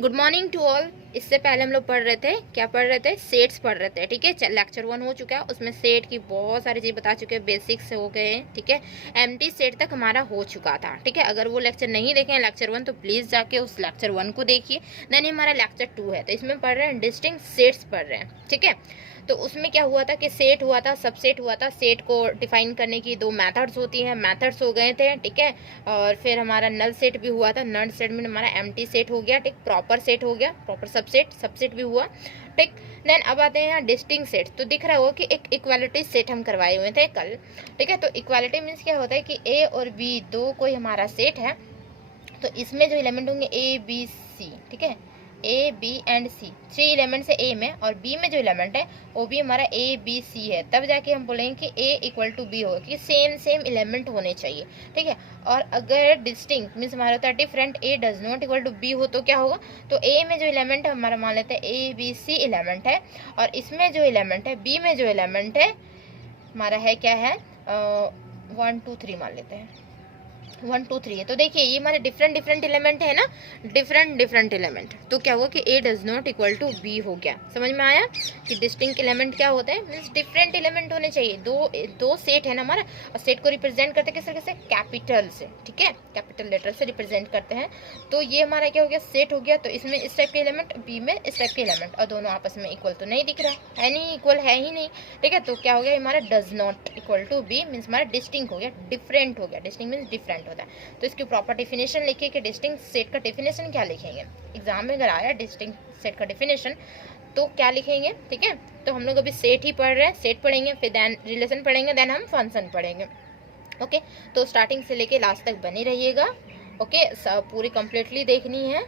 Good morning to all. इससे पहले हम लोग पढ़ रहे थे, क्या पढ़ रहे थे? सेट्स पढ़ रहे थे। ठीक है, लेक्चर 1 हो चुका है, उसमें सेट की बहुत सारी चीज़ बता चुके हैं, बेसिक्स हो गए हैं। ठीक है, एम्प्टी सेट तक हमारा हो चुका था। ठीक है, अगर वो लेक्चर नहीं देखे हैं लेक्चर 1 तो प्लीज़ जाके उस लेक्चर 1 को देखिए। देन हमारा लेक्चर 2 है, तो इसमें पढ़ रहे हैं डिस्टिंक्ट सेट्स पढ़ रहे हैं। ठीक है, तो उसमें क्या हुआ था कि सेट हुआ था, सबसेट हुआ था। सेट को डिफाइन करने की 2 मेथड्स होती हैं, मेथड्स हो गए थे। ठीक है, और फिर हमारा नल सेट भी हुआ था। नल सेट में हमारा एम्प्टी सेट हो गया। ठीक, प्रॉपर सेट हो गया, प्रॉपर सबसेट, सबसेट भी हुआ। ठीक, देन अब आते हैं यहाँ डिस्टिंक्ट सेट। तो दिख रहा होगा कि एक इक्वालिटी सेट हम करवाए हुए थे कल। ठीक है, तो इक्वालिटी मीन्स क्या होता है कि ए और बी दो कोई हमारा सेट है, तो इसमें जो एलिमेंट होंगे ए बी सी, ठीक है, A B and C, 3 elements है ए में, और बी में जो एलिमेंट है वो भी हमारा ए बी सी है। तब जाके हम बोलेंगे कि ए इक्वल टू बी होगा, कि सेम सेम एलिमेंट होने चाहिए। ठीक है, और अगर डिस्टिंक्ट मीन्स हमारा होता है different, A does not equal to B हो तो क्या होगा? तो ए में जो एलिमेंट है हमारा मान लेते हैं ए बी सी एलिमेंट है, और इसमें जो एलिमेंट है बी में जो एलिमेंट है हमारा है क्या है, 1 2 3 मान लेते हैं, 1 2 3 है। तो देखिए ये हमारे डिफरेंट डिफरेंट एलिमेंट है ना, डिफरेंट डिफरेंट एलिमेंट। तो क्या हुआ कि A does not equal to B हो गया। समझ में आया कि डिस्टिंक्ट एलिमेंट क्या होते हैं? मीन्स डिफरेंट एलिमेंट होने चाहिए। दो सेट है ना हमारा, और सेट को रिप्रेजेंट करते हैं किस तरीके से? कैपिटल से। ठीक है, कैपिटल लेटर से रिप्रेजेंट करते हैं। तो ये हमारा क्या हो गया? सेट हो गया। तो इसमें इस टाइप के एलिमेंट, बी में इस टाइप के एलिमेंट, और दोनों आपस में इक्वल तो नहीं दिख रहा है, नहीं इक्वल है ही नहीं। ठीक है, तो क्या हो गया हमारा? Does not equal to B means हमारा डिस्टिंक्ट हो गया, डिफरेंट हो गया। डिस्टिंक्ट मीन्स डिफरेंट होता है। तो इसकी प्रॉपर डेफिनेशन लिखिए कि डिस्टिंक्ट सेट का डेफिनेशन क्या लिखेंगे। एग्जाम में अगर आया डिस्टिंक्ट सेट का डेफिनेशन तो क्या लिखेंगे? ठीक है, तो हम लोग अभी सेट ही पढ़ रहे हैं, सेट पढ़ेंगे, फिर देन रिलेशन पढ़ेंगे, देन हम फंक्शन पढ़ेंगे। ओके, तो स्टार्टिंग से लेके लास्ट तक बने रहिएगा। ओके, पूरी कंप्लीटली देखनी है।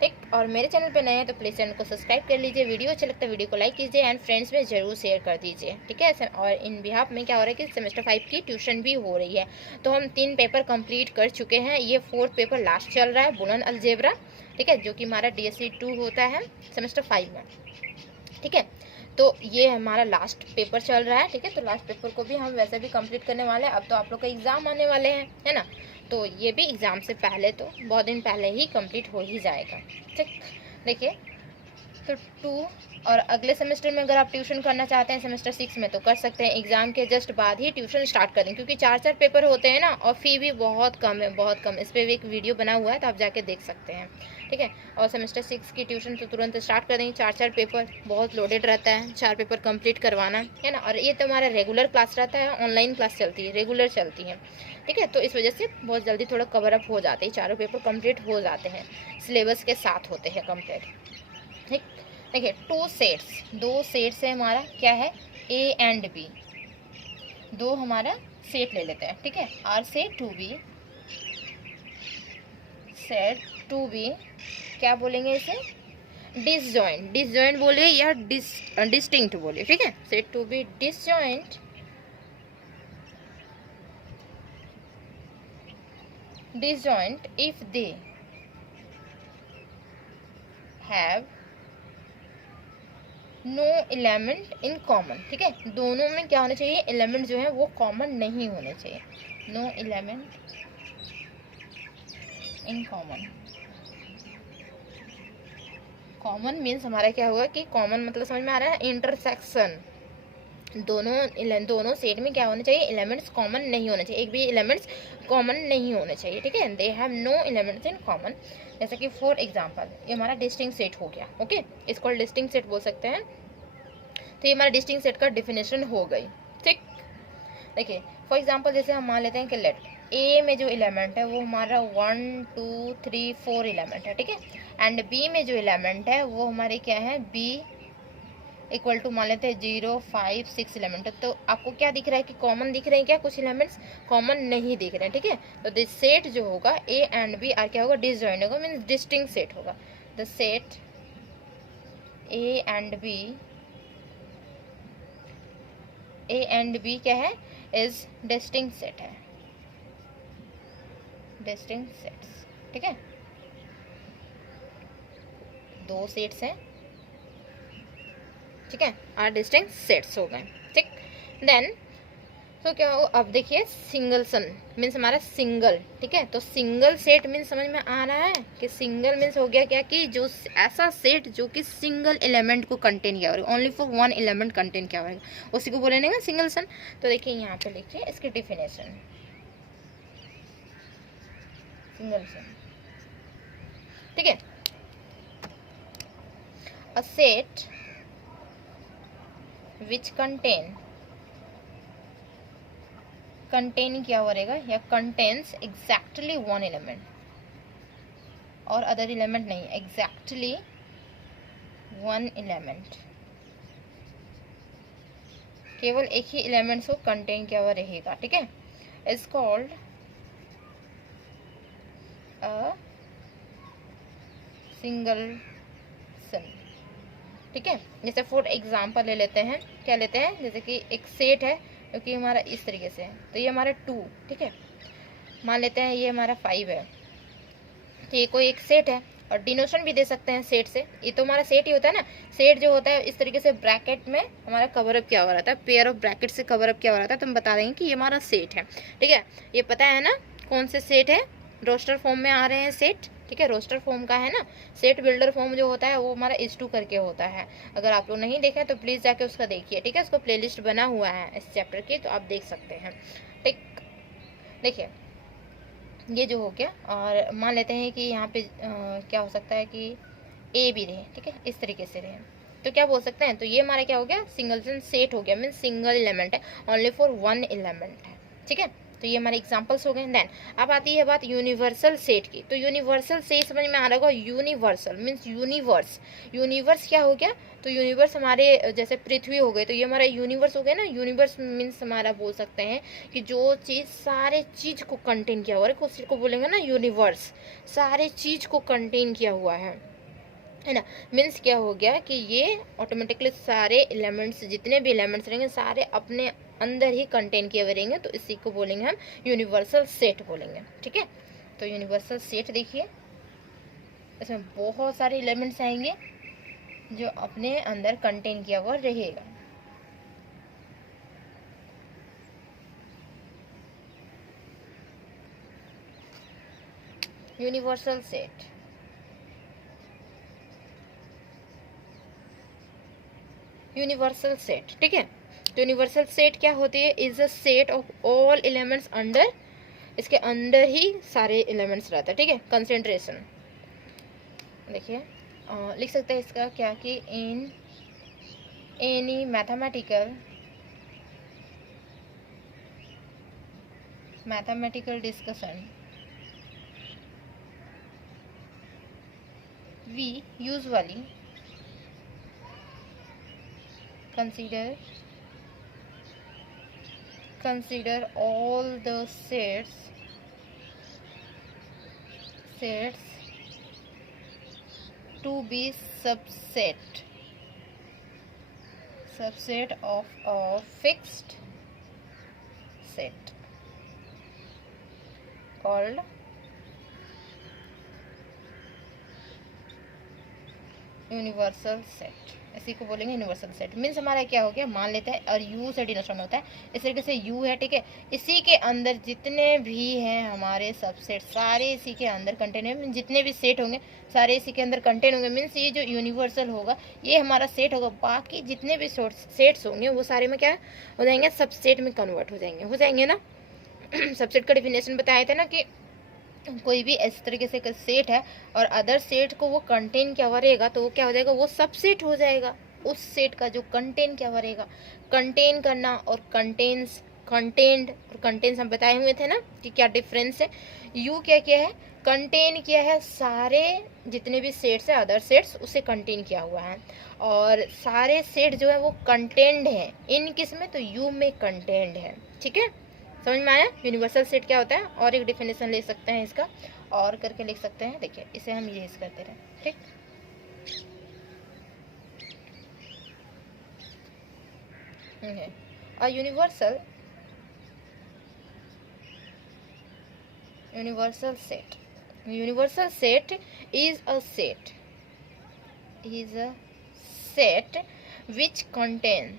ठीक, और मेरे चैनल पे नए हैं तो प्लीज़ चैनल को सब्सक्राइब कर लीजिए। वीडियो अच्छा लगता है वीडियो को लाइक कीजिए एंड फ्रेंड्स में जरूर शेयर कर दीजिए। ठीक है, और इन बिहाफ में क्या हो रहा है कि सेमेस्टर 5 की ट्यूशन भी हो रही है। तो हम 3 पेपर कंप्लीट कर चुके हैं, ये 4th पेपर लास्ट चल रहा है, बुनन अलजेब्रा। ठीक है, जो कि हमारा DSC 2 होता है सेमेस्टर 5 में। ठीक है, तो ये हमारा लास्ट पेपर चल रहा है। ठीक है, तो लास्ट पेपर को भी हम वैसे भी कंप्लीट करने वाले हैं। अब तो आप लोग का एग्ज़ाम आने वाले हैं, है ना, तो ये भी एग्ज़ाम से पहले, तो बहुत दिन पहले ही कंप्लीट हो ही जाएगा। ठीक, देखिए, तो 2 और अगले सेमेस्टर में अगर आप ट्यूशन करना चाहते हैं सेमेस्टर 6 में तो कर सकते हैं। एग्जाम के जस्ट बाद ही ट्यूशन स्टार्ट कर दें, क्योंकि 4 पेपर होते हैं ना, और फ़ी भी बहुत कम है, बहुत कम। इस पर भी एक वीडियो बना हुआ है, तो आप जाके देख सकते हैं। ठीक है, और सेमेस्टर 6 की ट्यूशन तो तुरंत स्टार्ट कर देंगे। 4 पेपर बहुत लोडेड रहता है, 4 पेपर कंप्लीट करवाना है ना। और ये तो हमारा रेगुलर क्लास रहता है, ऑनलाइन क्लास चलती है, रेगुलर चलती है। ठीक है, तो इस वजह से बहुत जल्दी थोड़ा कवर अप हो जाते हैं, 4 पेपर कंप्लीट हो जाते हैं, सिलेबस के साथ होते हैं कंप्लीट। ठीक, देखिए 2 सेट्स है हमारा, क्या है? ए एंड बी, 2 हमारा सेट ले लेते हैं। ठीक है, आर से 2b, सेट 2b, क्या बोलेंगे इसे? डिसजॉइंट, डिसजॉइंट बोलिए या डिस्टिंक्ट बोलिए। ठीक है, set 2b disjoint, disjoint if they have no element in common. ठीक है, दोनों में क्या होना चाहिए? एलिमेंट जो है वो कॉमन नहीं होने चाहिए। No element in common. Common means हमारा क्या होगा कि कॉमन मतलब समझ में आ रहा है? इंटरसेक्शन। दोनों सेट में क्या होना चाहिए? एलिमेंट्स कॉमन नहीं होने चाहिए, एक भी एलिमेंट्स कॉमन नहीं होने चाहिए। ठीक है, they have no elements in common. जैसे कि फॉर एग्जांपल ये हमारा डिस्टिंक्ट सेट हो गया। ओके, इसको डिस्टिंक्ट सेट बोल सकते हैं। तो ये हमारा डिस्टिंक्ट सेट का डेफिनेशन हो गई। ठीक, देखिए फॉर एग्जांपल जैसे हम मान लेते हैं कि लेट ए में जो एलिमेंट है वो हमारा 1 2 3 4 एलिमेंट है। ठीक है, एंड बी में जो एलिमेंट है वो हमारे क्या है? बी इक्वल टू मान लेते हैं 0 5 6 एलिमेंट है। तो आपको क्या दिख रहा है कि कॉमन दिख रहे हैं क्या? कुछ एलिमेंट्स कॉमन नहीं दिख रहे हैं। ठीक है, तो दिस सेट जो होगा ए एंड बी आर क्या होगा? डिसजॉइंट होगा, मीन्स डिस्टिंक्ट सेट होगा। The set A and B क्या है? इज डिस्टिंक्ट सेट है, डिस्टिंक्ट सेट्स। ठीक है, 2 सेट्स हैं। ठीक है, आर डिस्टिंक्ट सेट्स हो गए। ठीक, देन तो क्या हो, अब देखिए सिंगल सन मीन्स हमारा सिंगल, ठीक है। तो सिंगल सेट मीन्स समझ में आ रहा है कि सिंगल मीन्स हो गया क्या कि जो ऐसा सेट जो कि सिंगल एलिमेंट को कंटेन किया होगा, only for one element contain किया होगा, उसी को बोलेंगे ना सिंगल सन। तो देखिए यहाँ पे लिखिए इसकी डिफिनेशन, सिंगल सन, ठीक है। अ सेट विच कंटेन क्या हो रहेगा, या कंटेन्स एग्जैक्टली वन एलिमेंट और अदर एलिमेंट नहीं, एग्जैक्टली वन एलिमेंट, केवल एक ही एलिमेंट्स को कंटेन किया हुआ रहेगा, ठीक है। इज कॉल्ड अ सिंगल सन, ठीक है। जैसे फॉर एग्जांपल ले लेते हैं, क्या लेते हैं, जैसे कि एक सेट है क्योंकि हमारा इस तरीके से है, तो ये हमारा 2, ठीक है। मान लेते हैं ये हमारा 5 है, तो ये कोई एक सेट है, और डिनोशन भी दे सकते हैं सेट से, ये तो हमारा सेट ही होता है ना। सेट जो होता है इस तरीके से ब्रैकेट में हमारा कवर अप किया हुआ रहता है, पेयर ऑफ ब्रैकेट से कवर अप किया हुआ रहता है, तो हम बता देंगे कि ये हमारा सेट है, ठीक है। ये पता है ना कौन से सेट है, रोस्टर फॉर्म में आ रहे हैं सेट, ठीक है। रोस्टर फॉर्म का है ना, सेट बिल्डर फॉर्म जो होता है वो हमारा इस 2 करके होता है। अगर आप लोग नहीं देखें तो प्लीज़ जाके उसका देखिए, ठीक है। उसको प्लेलिस्ट बना हुआ है इस चैप्टर की, तो आप देख सकते हैं, ठीक। देखिए ये जो हो गया, और मान लेते हैं कि यहाँ पे क्या हो सकता है कि ए भी रहे, ठीक है, इस तरीके से रहे, तो क्या बोल सकते हैं, तो ये हमारा क्या हो गया, सिंगल सेट हो गया, मीन सिंगल एलिमेंट है, ओनली फॉर वन एलिमेंट है, ठीक है। तो ये हमारे एग्जांपल्स हो गए। देन अब आती है बात यूनिवर्सल सेट की। तो यूनिवर्सल सेट समझ में आ रहा होगा, यूनिवर्सल मीन्स यूनिवर्स, यूनिवर्स क्या हो गया, तो यूनिवर्स हमारे जैसे पृथ्वी हो गए, तो ये हमारा यूनिवर्स हो गया ना। यूनिवर्स मीन्स हमारा बोल सकते हैं कि जो चीज़ सारे चीज़ को कंटेन किया हुआ है, उसी को बोलेंगे ना यूनिवर्स, सारे चीज़ को कंटेन किया हुआ है ना। मीन्स क्या हो गया कि ये ऑटोमेटिकली सारे एलिमेंट्स, जितने भी एलिमेंट्स रहेंगे सारे अपने अंदर ही कंटेन किए हुए रहेंगे, तो इसी को बोलेंगे हम यूनिवर्सल सेट बोलेंगे, ठीक है। तो यूनिवर्सल सेट देखिए, इसमें बहुत सारे एलिमेंट्स आएंगे जो अपने अंदर कंटेन किया हुआ रहेगा। यूनिवर्सल सेट, यूनिवर्सल सेट, ठीक है। यूनिवर्सल सेट क्या होती है, is a set of all elements under, इसके अंदर ही सारे एलिमेंट्स रहता है, ठीक है। कंसेंट्रेशन देखिए लिख सकते हैं इसका क्या कि in any mathematical discussion we usually consider all the sets to be subset of a fixed set called universal set, इसी को बोलेंगे यूनिवर्सल सेट। मीन्स हमारा क्या हो गया, मान लेते हैं, और यू से डिनोशन होता है, इस तरीके से यू है, ठीक है। इसी के अंदर जितने भी हैं हमारे सबसेट, सारे इसी के अंदर कंटेन है, जितने भी सेट होंगे सारे इसी के अंदर कंटेन होंगे। मीन्स ये जो यूनिवर्सल होगा ये हमारा सेट होगा, बाकी जितने भी सेट्स होंगे वो सारे में क्या हो जाएंगे, सबसेट में कन्वर्ट हो जाएंगे ना। सबसेट का डिफिनेशन बताए थे ना कि कोई भी इस तरीके से सेट है और अदर सेट को वो कंटेन क्या रहेगा, तो वो क्या हो जाएगा, वो सबसेट हो जाएगा उस सेट का जो कंटेन क्या रहेगा। कंटेन करना और कंटेन्स, कंटेंट और कंटेन्स हम बताए हुए थे ना कि क्या डिफरेंस है। यू क्या क्या है, कंटेन किया है, सारे जितने भी सेट्स है अदर सेट्स उसे कंटेन किया हुआ है, और सारे सेट जो है वो कंटेंड है इन किस में, तो यू में कंटेंड है, ठीक है। समझ में आया यूनिवर्सल सेट क्या होता है। और एक डिफिनेशन ले सकते हैं इसका, और करके लिख सकते हैं, देखिए इसे हम यूज करते रहे, ठीक। और universal set is a set which contain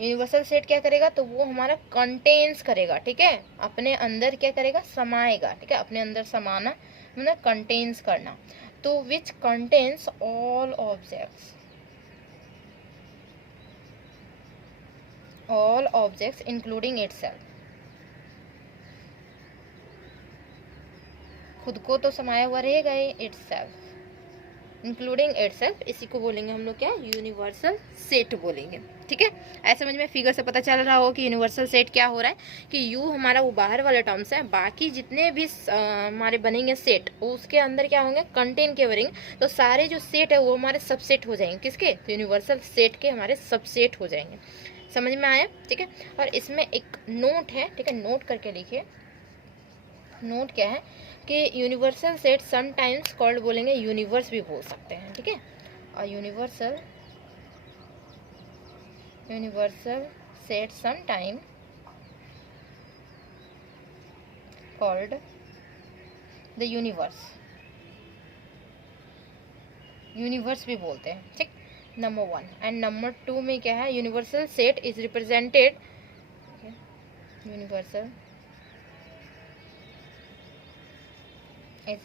universal set क्या करेगा, तो वो हमारा कंटेन्स करेगा, ठीक है, अपने अंदर क्या करेगा, समाएगा, ठीक है, अपने अंदर समाना मतलब कंटेन्स करना। तो which contains all objects including itself, खुद को तो समाया हुआ रहेगा ही, इटसेल्फ इंक्लूडिंग इटसेल्फ, इसी को बोलेंगे हम लोग क्या, यूनिवर्सल सेट बोलेंगे, ठीक है। ऐसे समझ में फिगर से पता चल रहा हो कि यूनिवर्सल सेट क्या हो रहा है कि यू हमारा वो बाहर वाले टर्म्स है, बाकी जितने भी हमारे बनेंगे सेट उसके अंदर क्या होंगे, कंटेन के बनेंगे, तो सारे जो सेट है वो हमारे सबसेट हो जाएंगे, किसके, तो यूनिवर्सल सेट के हमारे सबसेट हो जाएंगे। समझ में आया, ठीक है। और इसमें एक नोट है, ठीक है, नोट करके लिखिए। नोट क्या है कि यूनिवर्सल सेट समटाइम्स कॉल्ड बोलेंगे, यूनिवर्स भी बोल सकते हैं, ठीक है। और universal set sometime called the universe भी बोलते हैं, ठीक। नंबर 1 एंड नंबर 2 में क्या है, universal set is represented, universal is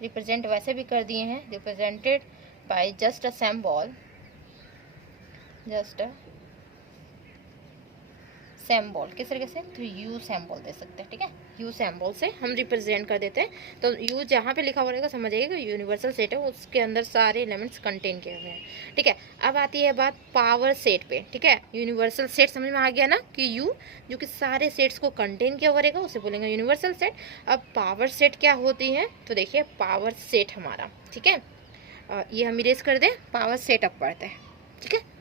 represent वैसे भी कर दिए हैं, represented by just a symbol, किस तरीके से, तो यू सिंबल दे सकते हैं, ठीक है, यू सिंबल से हम रिप्रेजेंट कर देते हैं। तो यू जहाँ पे लिखा हुआ रहेगा समझ आइएगा कि यूनिवर्सल सेट है, उसके अंदर सारे एलिमेंट्स कंटेन किए हुए हैं, ठीक है। अब आती है बात पावर सेट पे, ठीक है। यूनिवर्सल सेट समझ में आ गया ना कि यू जो कि सारे सेट्स को कंटेन किया हुआ रहेगा उसे बोलेंगे यूनिवर्सल सेट। अब पावर सेट क्या होती है, तो देखिए पावर सेट हमारा, ठीक है, ये हम इरेज कर दें, पावर सेट अब पढ़ते हैं, ठीक है।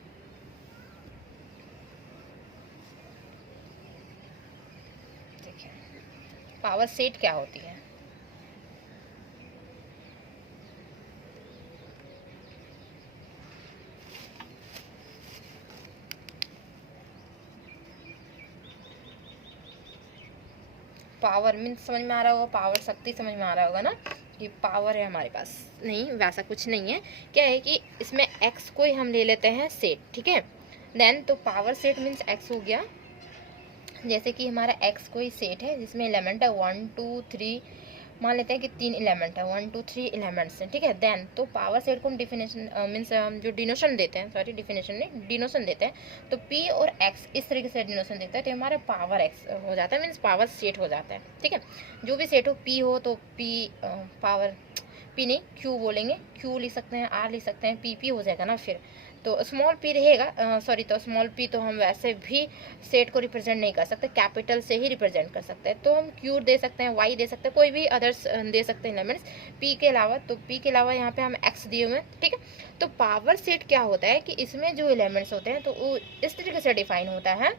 पावर सेट क्या होती है, पावर मीन्स समझ में आ रहा होगा, पावर शक्ति समझ में आ रहा होगा ना कि पावर है हमारे पास, नहीं वैसा कुछ नहीं है। क्या है कि इसमें एक्स को ही हम ले लेते हैं सेट, ठीक है। देन तो पावर सेट मीन्स एक्स हो गया, जैसे कि हमारा एक्स कोई सेट है जिसमें एलिमेंट है 1 2 3, मान लेते हैं कि 3 एलिमेंट है, 1 2 3 एलिमेंट्स हैं, ठीक है। देन तो पावर सेट को हम डिफिनेशन मीन्स हम जो डिनोशन देते हैं, सॉरी डिफिनेशन नहीं डिनोशन देते हैं, तो पी और एक्स इस तरीके से डिनोशन देता है, तो हमारा पावर एक्स हो जाता है, मीन्स पावर सेट हो जाता है, ठीक है। जो भी सेट हो, पी हो तो पी पावर, पी नहीं क्यू बोलेंगे, क्यू लिख सकते हैं, आर लिख सकते हैं, पी हो जाएगा ना फिर, तो स्मॉल पी रहेगा, सॉरी तो स्मॉल पी तो हम वैसे भी सेट को रिप्रेजेंट नहीं कर सकते, कैपिटल से ही रिप्रेजेंट कर सकते हैं, तो हम क्यू दे सकते हैं, वाई दे सकते हैं, कोई भी अदर्स दे सकते हैं एलिमेंट्स पी के अलावा, तो पी के अलावा यहाँ पे हम एक्स दिए हुए हैं, ठीक है। तो पावर सेट क्या होता है कि इसमें जो एलिमेंट्स होते हैं तो वो इस तरीके से डिफाइन होता है,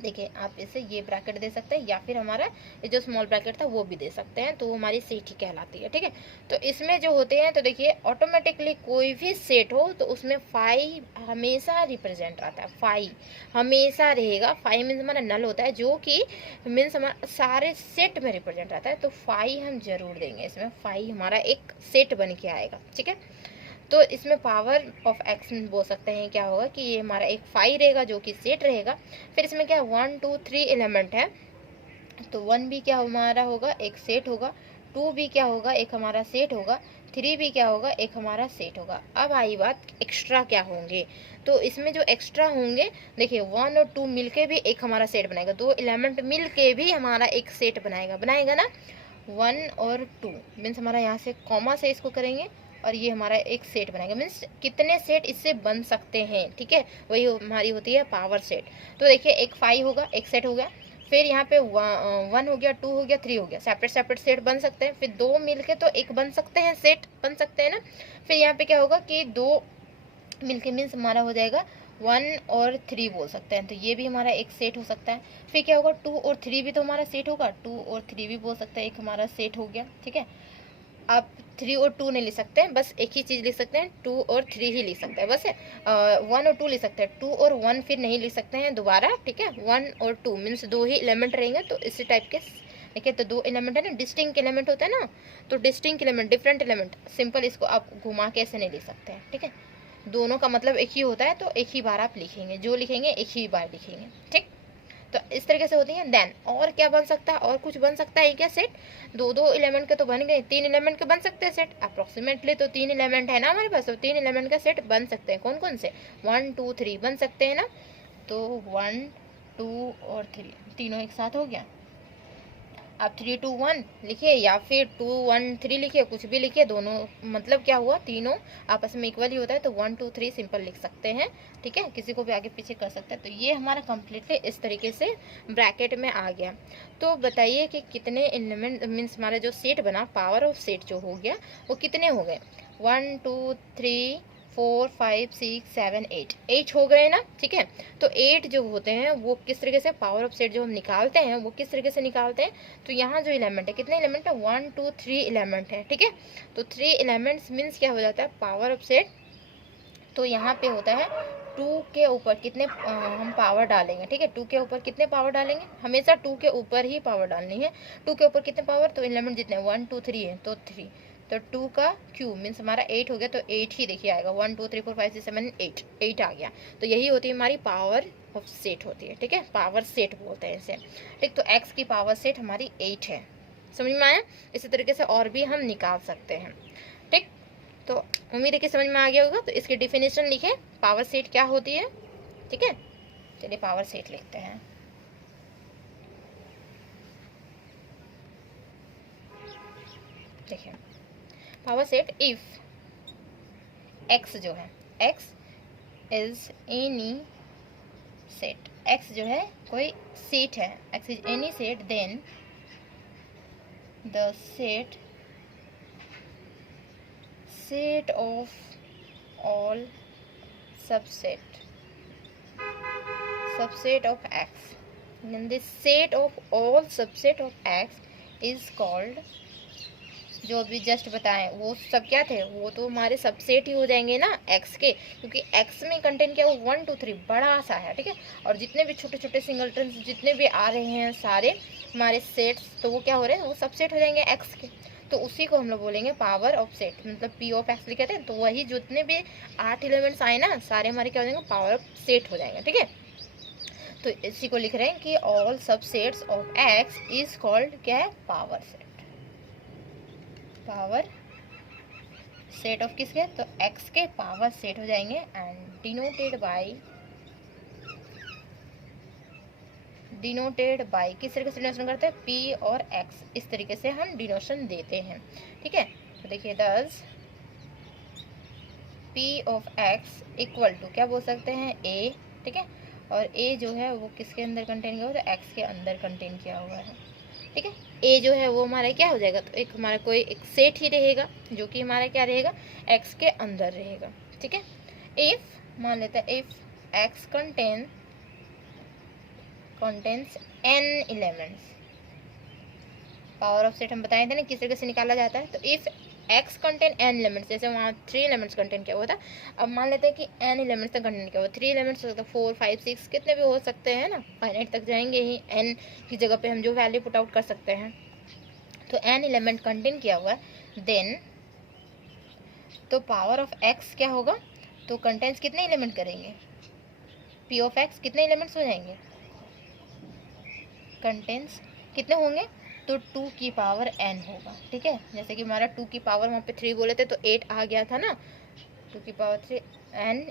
देखिए आप इसे ये ब्रैकेट दे सकते हैं या फिर हमारा ये जो स्मॉल ब्रैकेट था वो भी दे सकते हैं, तो वो हमारी सेट ही कहलाती है, ठीक है। तो इसमें जो होते हैं तो देखिए ऑटोमेटिकली कोई भी सेट हो तो उसमें फाई हमेशा रिप्रेजेंट आता है, फाई हमेशा रहेगा, फाई मीन्स हमारा नल होता है जो कि मीन्स हमारा सारे सेट में रिप्रेजेंट आता है, तो फाई हम जरूर देंगे, इसमें फाई हमारा एक सेट बन के आएगा, ठीक है। तो इसमें पावर ऑफ एक्स बोल सकते हैं, क्या होगा कि ये हमारा एक फाई रहेगा जो कि सेट रहेगा, फिर इसमें क्या 1 2 3 एलिमेंट है, तो 1 भी क्या हमारा होगा, एक सेट होगा, 2 भी क्या होगा, एक हमारा सेट होगा, 3 भी क्या होगा, एक हमारा सेट होगा। अब आई बात एक्स्ट्रा क्या होंगे, तो इसमें जो एक्स्ट्रा होंगे देखिए 1 और 2 मिलके भी एक हमारा सेट बनाएगा, 2 एलिमेंट मिलके भी हमारा एक सेट बनाएगा ना, 1 और 2 मीन्स हमारा यहाँ से कॉमा से इसको करेंगे और ये हमारा एक सेट बनेगा, मीन्स कितने सेट इससे बन सकते हैं, ठीक है, वही हमारी होती है पावर सेट। तो देखिए एक 5 होगा, एक सेट हो गया, फिर यहाँ पे 1 हो गया, 2 हो गया, 3 हो गया, सेपरेट सेट बन सकते हैं, फिर 2 मिलके तो एक बन सकते हैं, सेट बन सकते हैं ना। फिर यहाँ पे क्या होगा कि 2 मिलके मीन्स हमारा हो जाएगा 1 और 3 बोल सकते हैं, तो ये भी हमारा एक सेट हो सकता है। फिर क्या होगा 2 और 3 भी तो हमारा सेट होगा, 2 और 3 भी बोल सकते हैं, एक हमारा सेट हो गया, ठीक है। आप 3 और 2 नहीं लिख सकते हैं, बस एक ही चीज़ लिख सकते हैं, 2 और 3 ही लिख सकते हैं, बस 1 और 2 लिख सकते हैं, 2 और 1 फिर नहीं लिख सकते हैं दोबारा, ठीक है। 1 और 2 मीन्स 2 ही एलिमेंट रहेंगे, तो इसी टाइप के देखिए, तो 2 एलिमेंट है ना, डिस्टिंक्ट एलिमेंट होता है ना, तो distinct element different element, simple इसको आप घुमा के ऐसे नहीं लिख सकते हैं, ठीक है। दोनों का मतलब एक ही होता है, तो एक ही बार आप लिखेंगे, जो लिखेंगे एक ही बार लिखेंगे, ठीक। तो इस तरीके से होती है। देन और क्या बन सकता है, और कुछ बन सकता है क्या सेट? दो दो एलिमेंट के तो बन गए, 3 एलिमेंट के बन सकते हैं सेट अप्रोक्सीमेटली। तो 3 एलिमेंट है ना हमारे पास, तो 3 एलिमेंट का सेट बन सकते हैं। कौन कौन से? 1 2 3 बन सकते हैं ना। तो 1 2 और 3 तीनों एक साथ हो गया। आप 3 2 1 लिखिए या फिर 2 1 3 लिखिए, कुछ भी लिखिए, दोनों मतलब क्या हुआ, तीनों आपस में इक्वल ही होता है, तो 1 2 3 सिंपल लिख सकते हैं, ठीक है। किसी को भी आगे पीछे कर सकते हैं। तो ये हमारा कम्प्लीटली इस तरीके से ब्रैकेट में आ गया। तो बताइए कि कितने एलिमेंट मीन्स हमारा जो सेट बना, पावर ऑफ सेट जो हो गया वो कितने हो गए? 1 2 3 4 5 6 7 8 8 हो गए ना, ठीक है। तो 8 जो होते हैं वो किस तरीके से पावर ऑफ सेट जो हम निकालते हैं वो किस तरीके से निकालते हैं? तो यहाँ जो एलिमेंट है, कितने एलिमेंट है? 1 2 3 एलिमेंट है, ठीक है। तो 3 एलिमेंट्स मीन्स क्या हो जाता है? Power of set. तो यहाँ पे होता है 2 के ऊपर कितने हम पावर डालेंगे, ठीक है। 2 के ऊपर कितने पावर डालेंगे? हमेशा 2 के ऊपर ही पावर डालनी है। 2 के ऊपर कितने पावर? तो एलिमेंट जितने 1 2 3 है तो 3, तो 2 का क्यूब मीन्स हमारा 8 हो गया, तो 8 ही देखिए आएगा। 1 2 3 4 5 6 7 8 8 आ गया। तो यही होती है हमारी पावर ऑफ सेट होती है, ठीक है। पावर सेट बोलते हैं इसे, ठीक। तो x की पावर सेट हमारी 8 है। समझ में आया? इसी तरीके से और भी हम निकाल सकते हैं, ठीक। तो उम्मीद है कि समझ में आ गया होगा। तो इसकी डिफिनेशन लिखें, पावर सेट क्या होती है, ठीक है। चलिए पावर सेट लिखते हैं। देखिए पावर सेट, इफ x जो है, x is any set, x जो है कोई सेट है, x is any set, then the set of all subset of x, then the set of all subset of x is called, जो अभी just बताएं वो सब क्या थे, वो तो हमारे सबसेट ही हो जाएंगे ना x के, क्योंकि x में कंटेंट क्या है, वो 1 2 3 बड़ा सा है, ठीक है। और जितने भी छोटे छोटे सिंगलटन्स जितने भी आ रहे हैं सारे हमारे सेट्स, तो वो क्या हो रहे हैं, वो सबसेट हो जाएंगे x के। तो उसी को हम लोग बोलेंगे पावर ऑफ सेट, मतलब p ऑफ x लिखे थे। तो वही जितने भी 8 एलिमेंट्स आए ना, सारे हमारे क्या हो जाएंगे, पावर ऑफ सेट हो जाएंगे, ठीक है। तो इसी को लिख रहे हैं कि all subsets of x is called क्या है, power set. Power set of किसके, तो x के पावर सेट हो जाएंगे। एंड डिनोटेड बाय किस तरीके से डिनोशन करते हैं, p और x, इस तरीके से हम डिनोशन देते हैं, ठीक है। तो देखिए दस p of x equal to क्या बोल सकते हैं, a, ठीक है। और a जो है वो किसके अंदर कंटेन किया हुआ है, तो x के अंदर कंटेन किया हुआ है, ठीक है। a जो है वो हमारा क्या हो जाएगा, तो एक हमारा कोई एक सेट ही रहेगा जो कि हमारा क्या रहेगा, x के अंदर रहेगा, ठीक है। इफ मान लेते हैं, if x contains n elements, power of set हम बताए थे ना किस तरीके से निकाला जाता है। तो if x contain n elements, जैसे वहाँ 3 एलिमेंट्स कंटेन किया हुआ था, अब मान लेते हैं कि n एलिमेंट्स तक कंटेन किया हुआ, 3 एलिमेंट्स हो सकते हैं, 4 5 6 कितने भी हो सकते हैं ना, फाइनाइट तक जाएंगे ही, n की जगह पे हम जो वैल्यू पुट आउट कर सकते हैं। तो n एलिमेंट कंटेन किया हुआ है, देन तो पावर ऑफ x क्या होगा, तो कंटेंट्स कितने एलिमेंट करेंगे, p ऑफ x कितने एलिमेंट्स हो जाएंगे, कंटेंट्स कितने होंगे, तो 2 की पावर n होगा, ठीक है। जैसे कि हमारा 2 की पावर वहाँ पे 3 बोले थे तो 8 आ गया था ना, 2 की पावर 3 n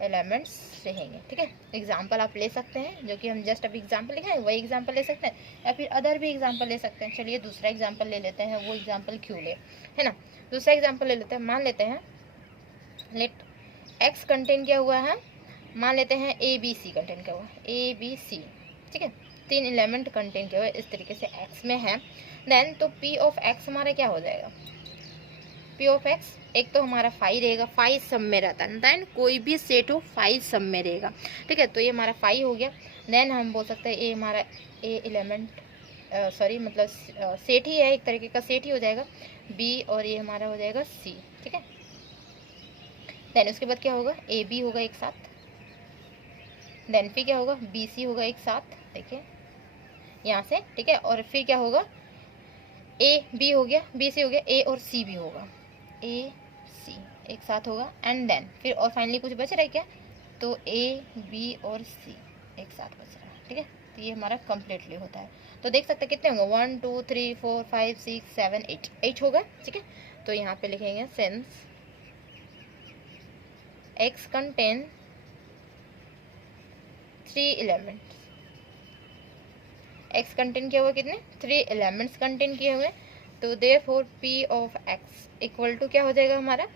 एलिमेंट्स रहेंगे, ठीक है। एग्जाम्पल आप ले सकते हैं, जो कि हम जस्ट अभी एग्जाम्पल लिखा है वही एग्जाम्पल ले सकते हैं, या फिर अदर भी एग्जाम्पल ले सकते हैं। चलिए दूसरा एग्जाम्पल ले लेते हैं, वो एग्जाम्पल क्यों ले, है ना। दूसरा एग्जाम्पल ले लेते हैं, मान लेते हैं लेट x कंटेन किया हुआ है, मान लेते हैं ABC कंटेन किया हुआ है, ABC, ठीक है। 3 एलिमेंट कंटेन किया हुआ है इस तरीके से x में है। देन तो p ऑफ x हमारा क्या हो जाएगा, p ऑफ x एक तो हमारा 5 रहेगा, 5 सब में रहता है, देन कोई भी सेट हो 5 सब में रहेगा, ठीक है। तो ये हमारा 5 हो गया। देन हम बोल सकते हैं ए हमारा ए एलिमेंट सॉरी मतलब सेट ही है, एक तरीके का सेट ही हो जाएगा, b और ये हमारा हो जाएगा c, ठीक है। देन उसके बाद क्या होगा, ए बी होगा एक साथ, देन फिर क्या होगा, बी सी होगा एक साथ, देखिए यहाँ से, ठीक है। और फिर क्या होगा, ए बी हो गया, बी सी हो गया, ए और सी भी होगा, ए सी, एक साथ होगा, एंड देन फिर और फाइनली कुछ बच रहा है क्या, तो ए बी और सी एक साथ बच रहा है, ठीक है। तो ये हमारा कम्प्लीटली होता है। तो देख सकते हैं कितने होंगे, 1 2 3 4 5 6 7 8, 8 होगा, ठीक है। तो यहाँ पे लिखेंगे since X contain 3 elements, X contain किया हुआ कितने, 3 एलिमेंट्स कंटेन किए हुए, तो therefore P of X equal to क्या हो जाएगा हमारा,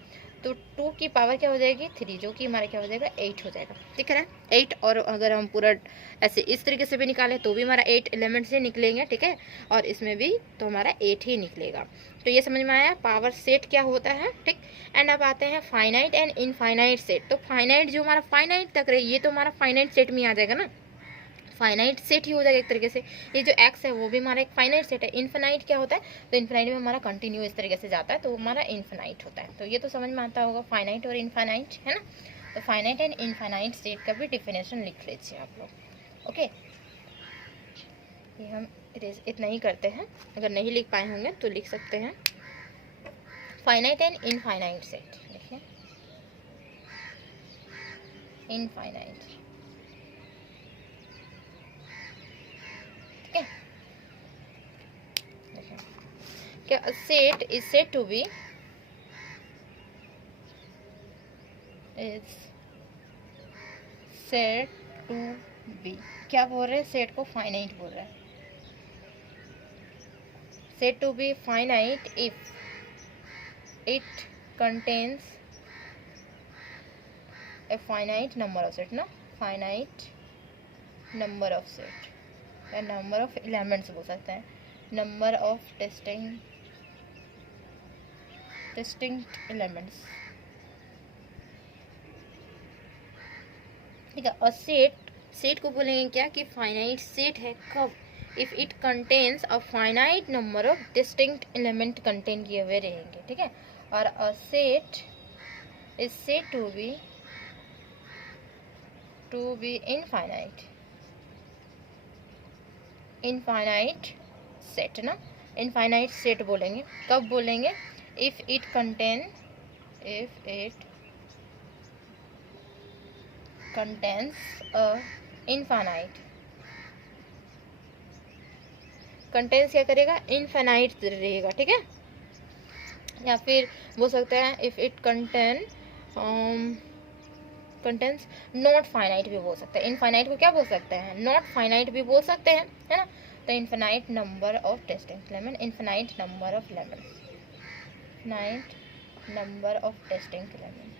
तो 2 की पावर क्या हो जाएगी 3, जो कि हमारा क्या हो जाएगा 8 हो जाएगा, ठीक है ना 8। और अगर हम पूरा ऐसे इस तरीके से भी निकालें तो भी हमारा 8 एलिमेंट्स ही निकलेंगे, ठीक है। और इसमें भी तो हमारा 8 ही निकलेगा। तो ये समझ में आया पावर सेट क्या होता है, ठीक। एंड अब आते हैं फाइनाइट एंड इनफाइनाइट सेट। तो फाइनाइट जो हमारा फाइनाइट तक रहे, ये तो हमारा फाइनाइट सेट में आ जाएगा ना, फाइनाइट सेट ही हो जाएगा एक तरीके से। ये जो एक्स है वो भी हमारा एक फाइनाइट सेट है। इनफाइनाइट क्या होता है, तो इनफाइनाइट में हमारा कंटिन्यू इस तरीके से जाता है, तो हमारा इनफाइनाइट होता है। तो ये तो समझ में आता होगा फाइनाइट और इनफाइनाइट, है ना। तो फाइनाइट एंड इनफाइनाइट सेट का भी डिफिनेशन लिख लीजिए आप लोग, ओके। ये हम इतना ही करते हैं, अगर नहीं लिख पाए होंगे तो लिख सकते हैं फाइनाइट एंड इनफाइनाइट सेट, देखिए इनफाइनाइट, ठीक है। क्या set is said to be set to be, क्या बोल रहे हैं, सेट को फाइनाइट बोल रहा है, set to be finite if it contains a finite number of set ना, फाइनाइट नंबर ऑफ सेट या नंबर ऑफ एलिमेंट्स बोल सकते हैं, नंबर ऑफ डिस्टिंक्ट एलिमेंट्स, ठीक है। और सेट को बोलेंगे क्या कि फाइनाइट सेट है कब, if it contains a finite number of distinct element contain किए हुए रहेंगे, ठीक है। और a set is said to be infinite set ना, इनफाइनाइट सेट बोलेंगे कब बोलेंगे, if it contains a infinite, contains क्या करेगा इनफाइनाइट रहेगा, ठीक है। या फिर बोल सकते हैं if it contains not finite भी बोल सकते हैं, इनफाइनाइट को क्या बोल सकते हैं नॉट फाइनाइट भी बोल सकते हैं, है ना। तो infinite number of distinct element, infinite number of elements, infinite number of distinct element,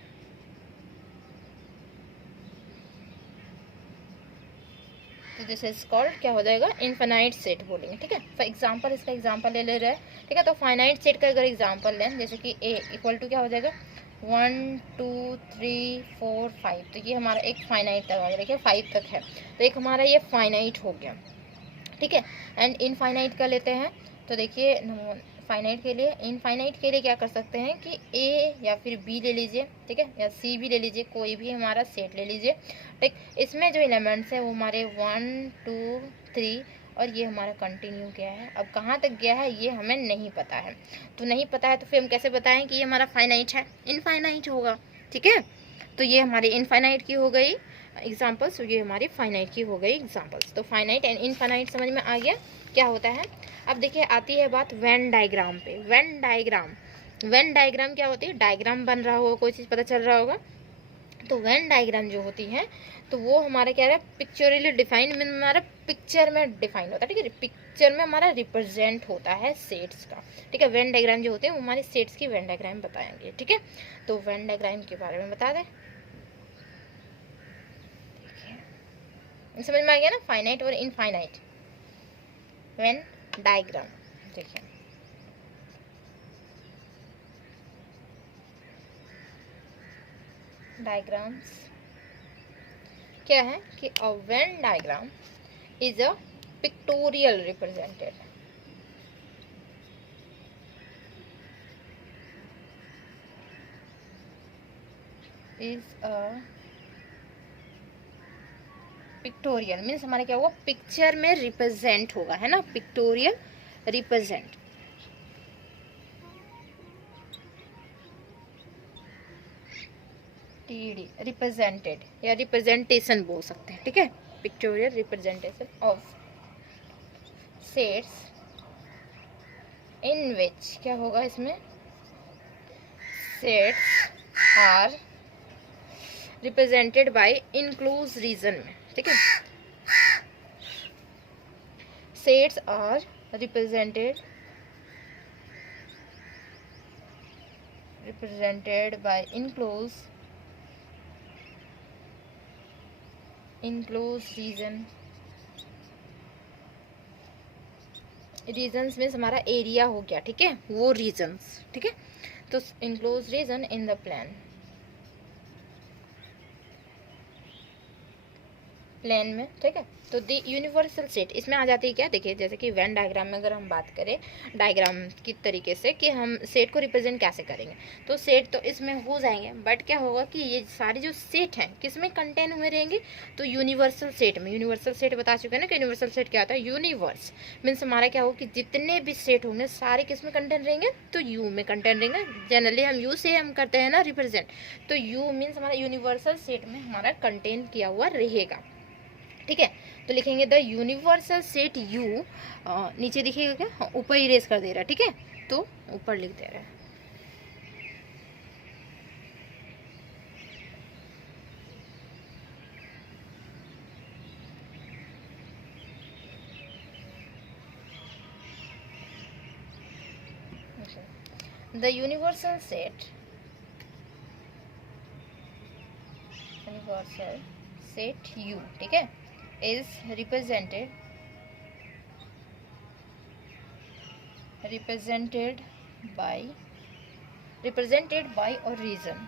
तो दिस इज कॉल्ड क्या हो जाएगा इनफाइनाइट सेट बोलेंगे, ठीक है। फॉर एग्जांपल इसका एग्जांपल ले रहे हैं, ठीक है। तो फाइनाइट सेट का अगर एग्जांपल लें, जैसे कि ए इक्वल टू क्या हो जाएगा 1 2 3 4 5, तो ये हमारा एक फाइनाइट तक आ गया, देखिए 5 तक है, तो एक हमारा ये फाइनाइट हो गया, ठीक है। एंड इनफाइनाइट का लेते हैं, तो देखिए फाइनाइट के लिए, इनफाइनाइट के लिए क्या कर सकते हैं कि ए या फिर बी ले लीजिए, ठीक है, या सी भी ले लीजिए, कोई भी हमारा सेट ले लीजिए, ठीक। इसमें जो एलिमेंट्स है वो हमारे 1 2 3 और ये हमारा कंटिन्यू गया है, अब कहाँ तक गया है ये हमें नहीं पता है, तो नहीं पता है तो फिर हम कैसे बताएं कि ये हमारा फाइनाइट है, इनफाइनाइट होगा, ठीक है। तो ये हमारी इनफाइनाइट की हो गई एग्जाम्पल्स, ये हमारी फाइनाइट की हो गई एग्जाम्पल्स। तो फाइनाइट एंड इनफाइनाइट समझ में आ गया क्या होता है। अब देखिए आती है बात वेन डायग्राम पे। वेन डायग्राम क्या होती है, डायग्राम बन रहा होगा, कोई चीज़ पता चल रहा होगा, तो वेन डायग्राम जो होती है तो वो हमारा क्या है पिक्चरली डिफाइन, हमारा पिक्चर में डिफाइन होता है, ठीक है, पिक्चर में हमारा रिप्रेजेंट होता है सेट्स का, ठीक है। वेन डायग्राम जो होते हैं वो हमारे सेट्स की वेन डायग्राम बताएंगे, ठीक है। तो वेन डायग्राम के बारे में बता दें, समझ में आ गया ना, फाइनाइट और इनफाइनाइट वेन डायग्राम। देखिए डायग्राम्स क्या है कि a Venn diagram is a pictorial represented, is a pictorial means हमारा क्या होगा पिक्चर में रिप्रेजेंट होगा, है ना, पिक्टोरियल रिप्रेजेंट। टी रिप्रेजेंटेड या रिप्रेजेंटेशन बोल सकते हैं, ठीक है, pictorial representation of sets in which, क्या होगा इसमें, sets are represented by enclosed region में, ठीक है, sets are represented by enclosed region, regions means हमारा एरिया हो गया, ठीक है, वो रीजन्स, ठीक है, तो enclose region in the plane में, ठीक है। तो द यूनिवर्सल सेट इसमें आ जाती है क्या, देखिए जैसे कि वेन डायग्राम में अगर हम बात करें डायग्राम की तरीके से कि हम सेट को रिप्रेजेंट कैसे करेंगे, तो सेट तो इसमें हो जाएंगे, बट क्या होगा कि ये सारे जो सेट हैं किस में कंटेन हुए रहेंगे, तो यूनिवर्सल सेट में। यूनिवर्सल सेट बता चुके हैं ना कि यूनिवर्सल सेट क्या होता है, यूनिवर्स मीन्स हमारा क्या होगा कि जितने भी सेट होंगे सारे किस में कंटेन रहेंगे, तो यू में कंटेन रहेंगे। जनरली हम यू से हम करते हैं ना रिप्रेजेंट, तो यू मीन्स हमारा यूनिवर्सल सेट में हमारा कंटेन किया हुआ रहेगा, ठीक है। तो लिखेंगे द यूनिवर्सल सेट यू, नीचे दिखेगा क्या, हाँ, ऊपर इरेज कर दे रहा है, ठीक है, तो ऊपर लिख दे रहा है। द यूनिवर्सल सेट यू, ठीक है, is represented by और रीजन,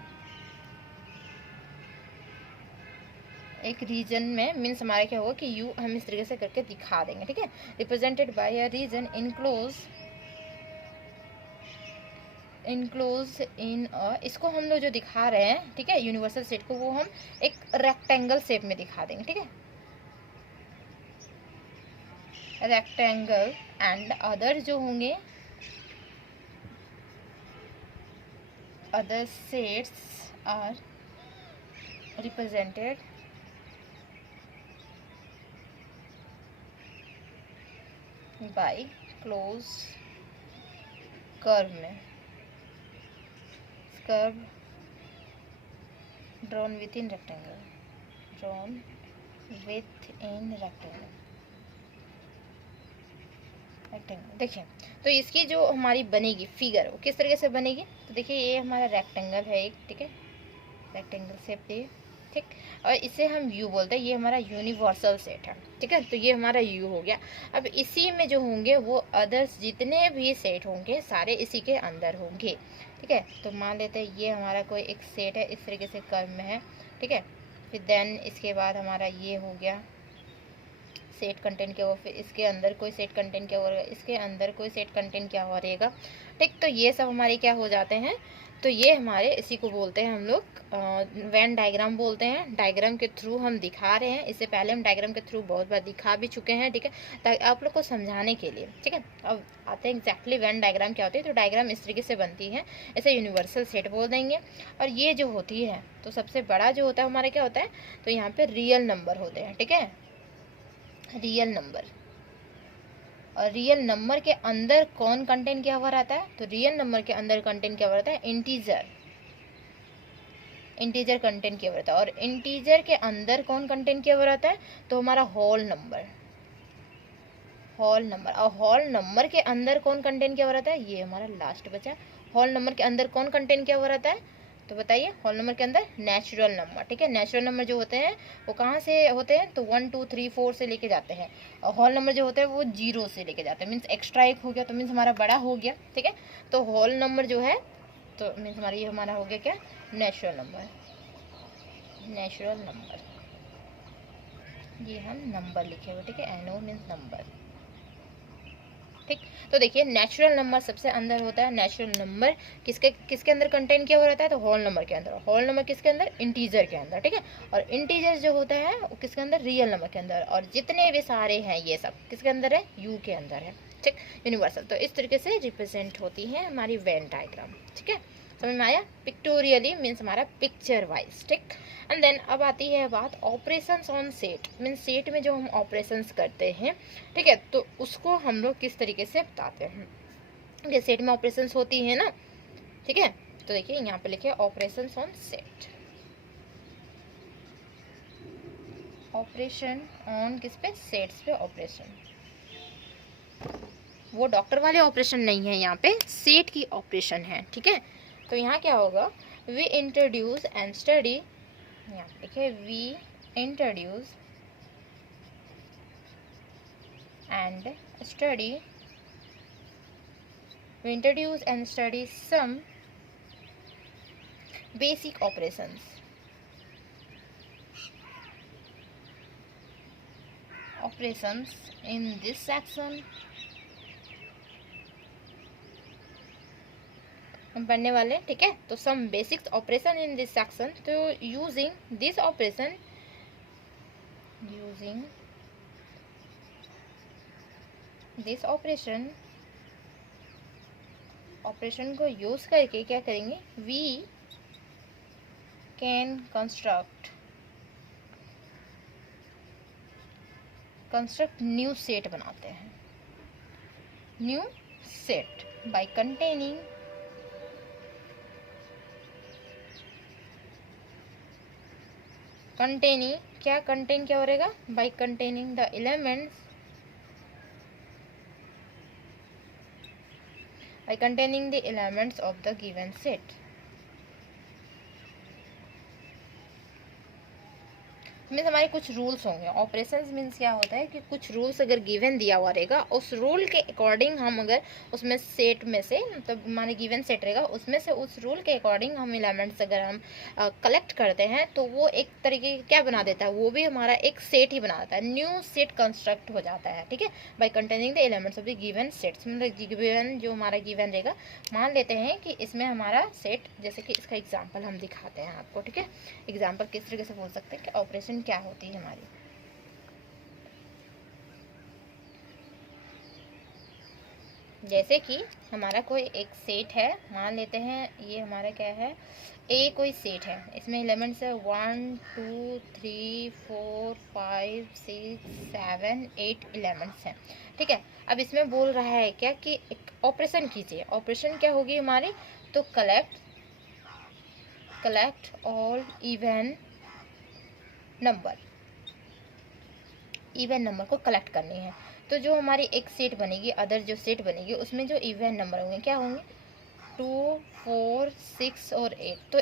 एक रीजन में मीन्स हमारा क्या होगा कि यू हम इस तरीके से करके दिखा देंगे, ठीक है, represented by a region enclose in इसको हम लोग जो दिखा रहे हैं, ठीक है, यूनिवर्सल सेट को वो हम एक रेक्टेंगल शेप में दिखा देंगे, ठीक है, रेक्टेंगल एंड अदर जो होंगे other sets are represented by closed curve में, curve drawn within rectangle, देखिए। तो इसकी जो हमारी बनेगी फिगर वो किस तरीके से बनेगी, तो देखिए ये हमारा रेक्टेंगल है एक, ठीक है, रेक्टेंगल शेप ये, ठीक, और इसे हम यू बोलते हैं, ये हमारा यूनिवर्सल सेट है, ठीक है, तो ये हमारा यू हो गया। अब इसी में जो होंगे वो अदर्स जितने भी सेट होंगे सारे इसी के अंदर होंगे, ठीक है। तो मान लेते हैं ये हमारा कोई एक सेट है, इस तरीके से कर्व में है, ठीक है, फिर देन इसके बाद हमारा ये हो गया सेट कंटेंट क्या हुआ, फिर इसके अंदर कोई सेट कंटेंट क्या हो रहेगा, इसके अंदर कोई सेट कंटेंट क्या हो रहेगा, ठीक। तो ये सब हमारे क्या हो जाते हैं, तो ये हमारे इसी को बोलते हैं हम लोग वेन डायग्राम बोलते हैं। डायग्राम के थ्रू हम दिखा रहे हैं, इससे पहले हम डायग्राम के थ्रू बहुत बार दिखा भी चुके हैं, ठीक है, ताकि आप लोग को समझाने के लिए, ठीक है। अब आते हैं एग्जैक्टली वेन डायग्राम क्या होती है। तो डायग्राम इस तरीके से बनती है, इसे यूनिवर्सल सेट बोल देंगे। और ये जो होती है तो सबसे बड़ा जो होता है हमारा क्या होता है, तो यहाँ पे रियल नंबर होते हैं, ठीक है, रियल नंबर। और रियल नंबर के अंदर कौन कंटेंट क्या हुआ रहता है, तो रियल नंबर के अंदर कंटेंट क्या हुआ रहता है, इंटीजर कंटेंट क्या हुआ रहता है। और इंटीजर के अंदर कौन कंटेंट क्या हुआ रहता है, तो हमारा होल नंबर। और होल नंबर के अंदर कौन कंटेंट क्या हुआ रहता है, ये हमारा लास्ट बचा। होल नंबर के अंदर कौन कंटेंट क्या हुआ रहता है, तो बताइए, होल नंबर के अंदर नेचुरल नंबर, ठीक है। नेचुरल नंबर जो होते हैं वो कहाँ से होते हैं, तो 1 2 3 4 से लेके जाते हैं। और होल नंबर जो होते हैं वो 0 से लेके जाते हैं, मीन्स एक्स्ट्रा एक हो गया, तो मीन्स हमारा बड़ा हो गया, ठीक है। तो होल नंबर जो है तो मीन्स हमारा ये हमारा हो गया क्या, नेचुरल नंबर। ये हम नंबर लिखे हुए, ठीक है, NO मीन्स नंबर, ठीक। तो देखिए नेचुरल नंबर सबसे अंदर होता है। नेचुरल नंबर किसके अंदर कंटेंट क्या हो रहता है, तो होल नंबर के अंदर। होल नंबर किसके अंदर, इंटीजर के अंदर, ठीक है। और इंटीजर जो होता है वो किसके अंदर, रियल नंबर के अंदर। और जितने भी सारे हैं ये सब किसके अंदर है, यू के अंदर है, ठीक, यूनिवर्सल। तो इस तरीके से रिप्रेजेंट होती है हमारी वेन डायग्राम, ठीक है। समझ में आया? पिक्टोरियली मीन्स हमारा पिक्चर वाइज, ठीक। एंड देन अब आती है बात operations on set, means set में जो हम ऑपरेशंस करते हैं, ठीक है, तो उसको हम लोग किस तरीके से बताते हैं। ये सेट में ऑपरेशंस होती है ना, ठीक है, तो देखिए यहाँ पे लिखे operations on set. Operation on किस पे? सेट्स पे ऑपरेशन। वो डॉक्टर वाले ऑपरेशन नहीं है, यहाँ पे सेट की ऑपरेशन है, ठीक है। तो यहाँ क्या होगा? वी इंट्रोड्यूस एंड स्टडी, यहाँ देखिए we introduce and study, we introduce and study some basic operations in this section। हम पढ़ने वाले, ठीक है। तो some basic operation in this section, तो using this ऑपरेशन को यूज करके क्या करेंगे? We can construct new set बनाते हैं। न्यू सेट बाय कंटेनिंग क्या कंटेन क्या हो रहेगा? By containing the elements, by containing the elements of the given set। Means हमारे कुछ रूल्स होंगे। ऑपरेशंस मीन्स क्या होता है कि कुछ रूल्स अगर गिवन दिया हुआ रहेगा, उस रूल के अकॉर्डिंग हम अगर उसमें सेट में से, मतलब हमारे गिवन सेट रहेगा उसमें से उस रूल के अकॉर्डिंग हम एलिमेंट्स अगर हम कलेक्ट करते हैं तो वो एक तरीके क्या बना देता है? वो भी हमारा एक सेट ही बना देता है, न्यू सेट कंस्ट्रक्ट हो जाता है, ठीक है। By containing the elements of the given sets, मतलब गिवन जो हमारा गिवन रहेगा, मान लेते हैं कि इसमें हमारा सेट, जैसे कि इसका एग्जाम्पल हम दिखाते हैं आपको, ठीक है। एग्जाम्पल किस तरीके से बोल सकते हैं कि ऑपरेशन क्या होती है हमारी। जैसे कि हमारा कोई एक सेट है, मान लेते हैं ये हमारा क्या है? ए कोई सेट है, इसमें एलिमेंट्स है 1 2 3 4 5 6 7 8 एलिमेंट्स हैं, ठीक है। अब इसमें बोल रहा है क्या कि एक ऑपरेशन कीजिए। ऑपरेशन क्या होगी हमारी? तो कलेक्ट ऑल इवन नंबर को कलेक्ट करनी है। तो जो हमारी एक सेट बनेगी, अदर जो सेट बनेगी उसमें जो इवन नंबर होंगे क्या होंगे? 2 4 6 और 8। तो